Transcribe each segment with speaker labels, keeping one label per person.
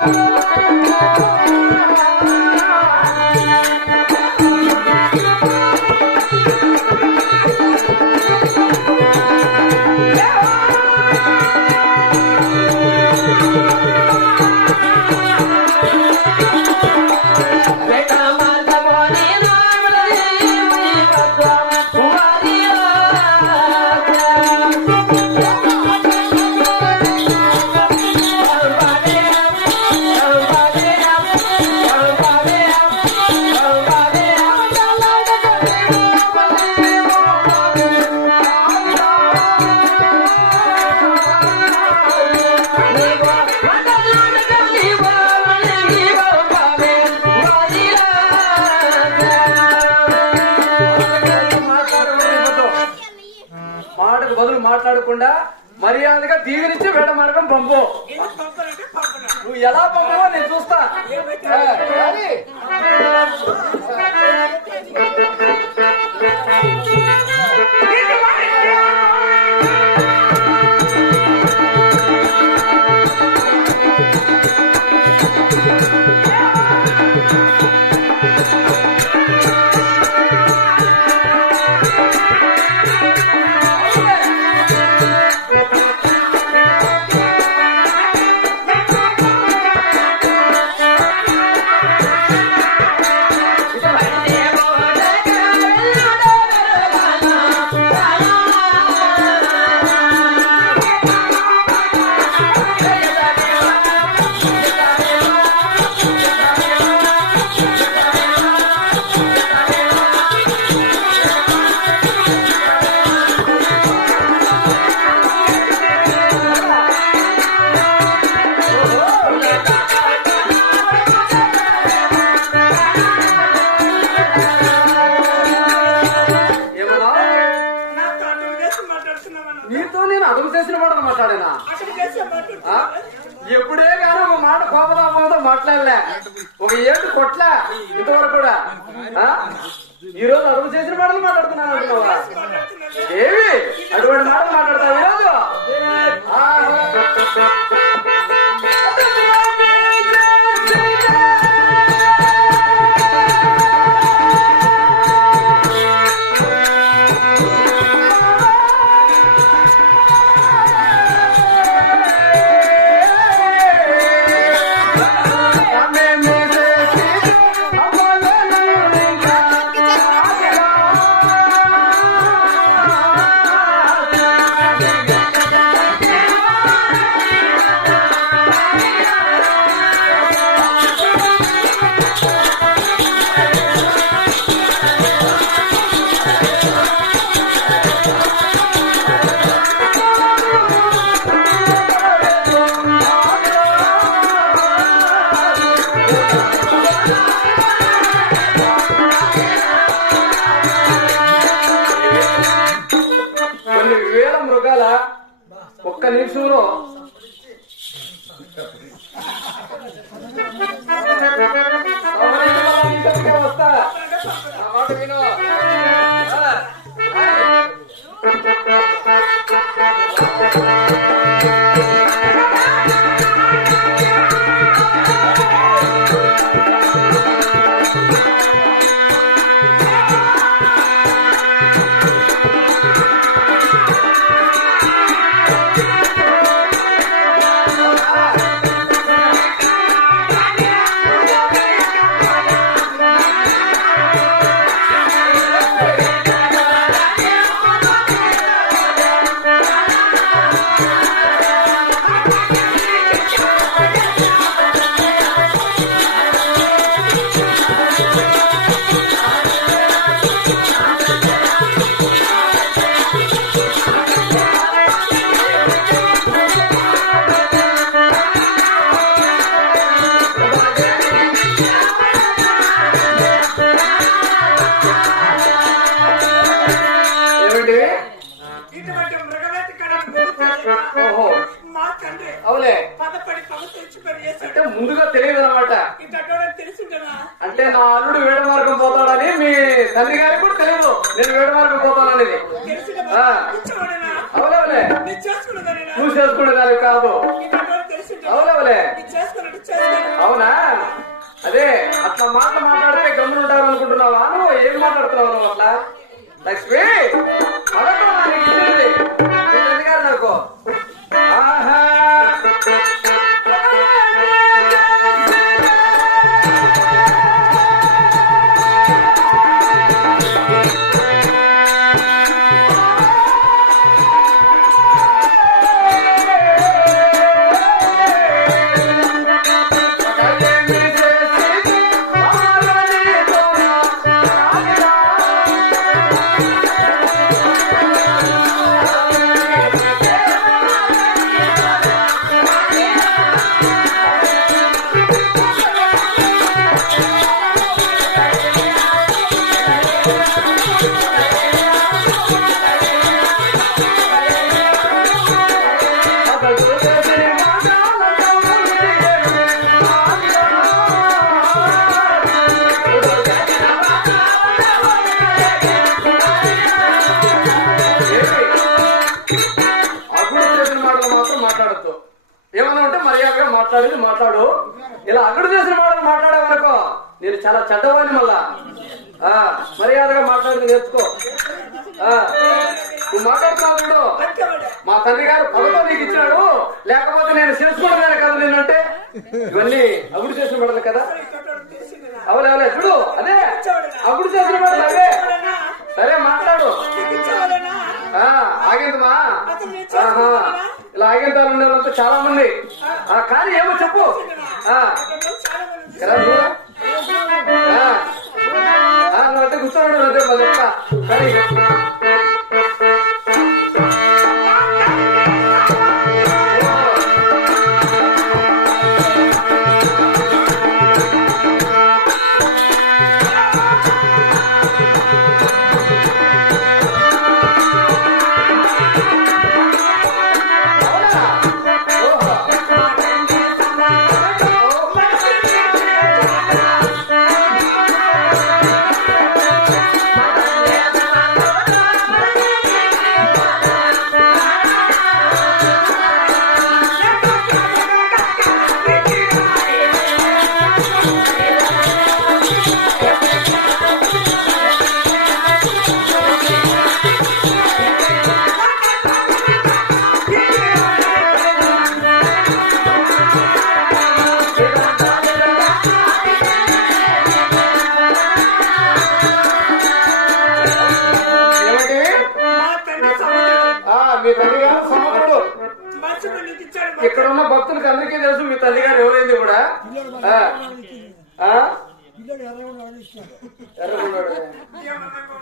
Speaker 1: Thank you. మాట్లాడకుండా మర్యాదగా దీవినిచ్చి వేట మార్గం పంపు. నువ్వు ఎలా పంపవో నేను చూస్తా.
Speaker 2: నీతో
Speaker 1: నేను అడుగు చేసిన మాట మాట్లాడేనా? ఎప్పుడే కానీ ఒక మాట కోపదాపంతో మాట్లాడలే. ఒక ఏడు కొట్లే ఇంతవరకు కూడా. ఆ? ఈ రోజు అడుగు చేసిన మాటలు మాట్లాడుతున్నాను అంటున్నావా? ఏవి? అటువంటి మాటలు మాట్లాడతావు ఈరోజు? ఒక్క నిమిషంలో. అంటే ముందుగా తెలియదు అనమాట అంటే నా అల్లుడు వేడ మార్గం పోతాడని మీ తల్లి గారికి కూడా తెలియదు. నేను వేడ మార్గం పోతాననేది అవులవులే. నువ్వు చేసుకునేదాన్ని కాదు. అవులవులే. అవునా? అదే అట్లా మాట మాట్లాడితే గమ్ముంటారు అనుకుంటున్నావా నువ్వు ఏం మాట్లాడుతున్నావు అట్లా? లక్ష్మి! మాట్లాడేది మాట్లాడు. ఇలా అగుడు చేసిన మాటలు మాట్లాడేవనుకో నేను చాలా చెడ్డవాడిని మళ్ళా. ఆ, మర్యాదగా మాట్లాడేది నేర్చుకో. ఆ, నువ్వు మాట్లాడుతున్నావు చూడు. మా తండ్రి గారు పగతో నీకు ఇచ్చినాడు. లేకపోతే నేను చేసుకోవడమే కదా నేనంటే ఇవన్నీ అగుడు చేసిన మాటలు కదా. అవలేవలే చూడు అదే. అగుడు చేసిన మాటలు అవే. సరే మాట్లాడు.
Speaker 2: ఇచ్చేవాడేనా?
Speaker 1: ఆగిందమ్మా ఆహా. ఇలా ఆగింతాలు ఉండే వాళ్ళంతా చాలా మంది. ఆ కానీ ఏమో చెప్పు. అంటే కూర్చోండి అదే మళ్ళీ చెప్తా.
Speaker 2: మీ తండ్రి
Speaker 1: గారు సముద్రుడు. ఇక్కడ ఉన్న భక్తులకు అందరికీ తెలుసు మీ తల్లి గారు ఎవరైంది కూడా.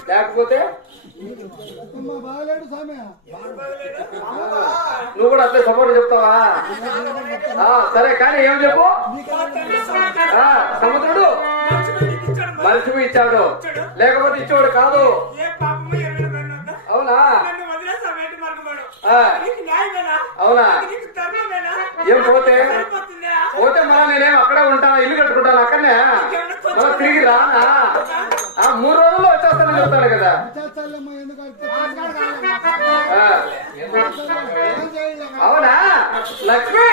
Speaker 1: లేకపోతే? నువ్వు కూడా అంతే సపోర్ట్ చెప్తావా? ఆ, సరే కానీ ఏం చెప్పు? సముద్రుడు. మనిషికి ఇచ్చాడు. లేకపోతే ఇచ్చేవాడు కాదు. అవునా? ఏం పోతే? పోతే మళ్ళా నేనేం అక్కడే ఉంటాను? ఇల్లు కట్టుకుంటాను? అక్కడనే? మళ్ళా తిరిగి రానా? ఆ, మూడు రోజుల్లో వచ్చేస్తానని చెప్తాను కదా. అవునా? లక్ష్మి!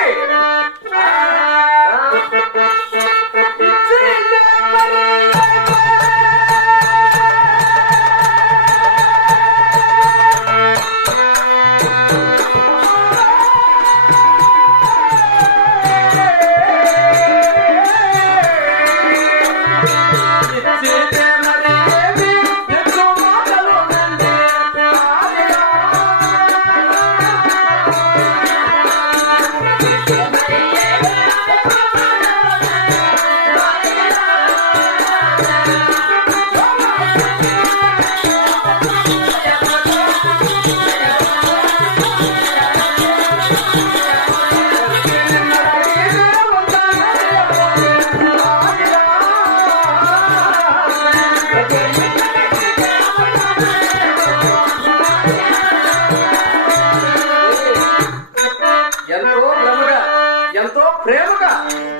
Speaker 1: ప్రేమగా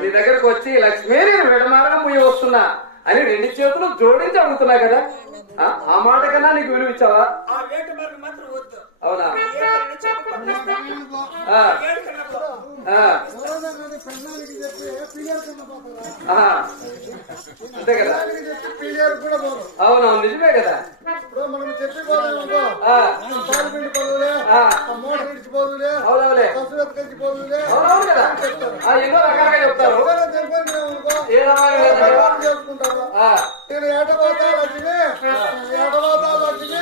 Speaker 1: నీ దగ్గరకు వచ్చి లక్ష్మీ నేను విడమార్గం పోయి వస్తున్నా అని రెండు చేతులు జోడించి అడుగుతున్నా కదా. ఆ- ఆ మాట కన్నా నీకు విలువ ఇచ్చావా?
Speaker 2: ఆ వేట మార్గం మాత్రం వద్దు.
Speaker 1: అవునా. అంతే కదా?
Speaker 3: పెళ్ళానికి చెప్పి పీలియర్ కూడా పోరు.
Speaker 1: అవునవును నిజమే కదా?
Speaker 3: మనం చెప్పి
Speaker 1: ఎన్నో రకాలుగా చెప్తారు.
Speaker 3: నేను ఏటపోతా లక్ష్మి ఏటపోతా లక్ష్మి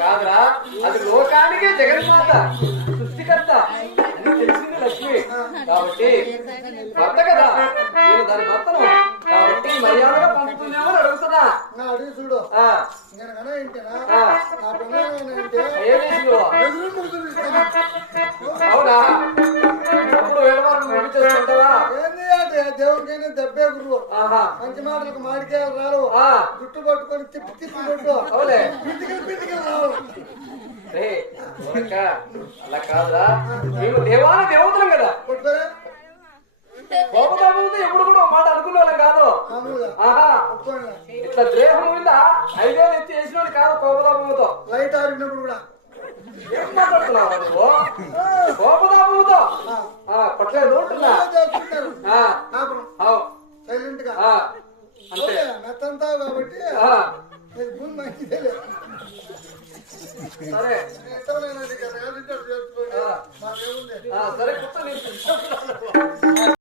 Speaker 1: కాదురా. అది లోకానికి జగన్మాత సృష్టికర్త. తెలిసింది లక్ష్మి. కాబట్టి భర్త కదా. నేను దాని భర్తను. కాబట్టి మర్యాదగా అడుగుతున్నా
Speaker 3: నా అడిగి చూడు. నేను కన్నా ఇంటేనా నా పిల్లలంటే
Speaker 1: ఏం చేసిందో
Speaker 3: ఎదురు ముగ్గురు ఇస్తాను
Speaker 1: అవునా? అప్పుడు వేడవారం పంపించేస్తుంటావా
Speaker 3: ఏంది అంటే దేవుడికైనా దెబ్బే గురువు
Speaker 1: ఆహా.
Speaker 3: మంచి మాటలకు మాడికాయలు రారు
Speaker 1: ఆ,
Speaker 3: జుట్టు పట్టుకొని తిప్పి తిప్పి కొట్టు.
Speaker 1: అవులే.
Speaker 3: పిటికలు పిటికలు రావు.
Speaker 1: రే ఊరక, అలా కాదురా. మేము దేవాల దేవతలం కదా.
Speaker 3: కొట్టుకోరే?
Speaker 1: కోపతాపంతో ఎప్పుడు కూడా మాట అనుకునే వాళ్ళం కాదు ఆహా. ఇట్లా ద్రేహం మీద ఐదేళ్ళు ఎత్తి వేసినోడు కాదు కోపతాపంతో
Speaker 3: లైట్ ఆరినప్పుడు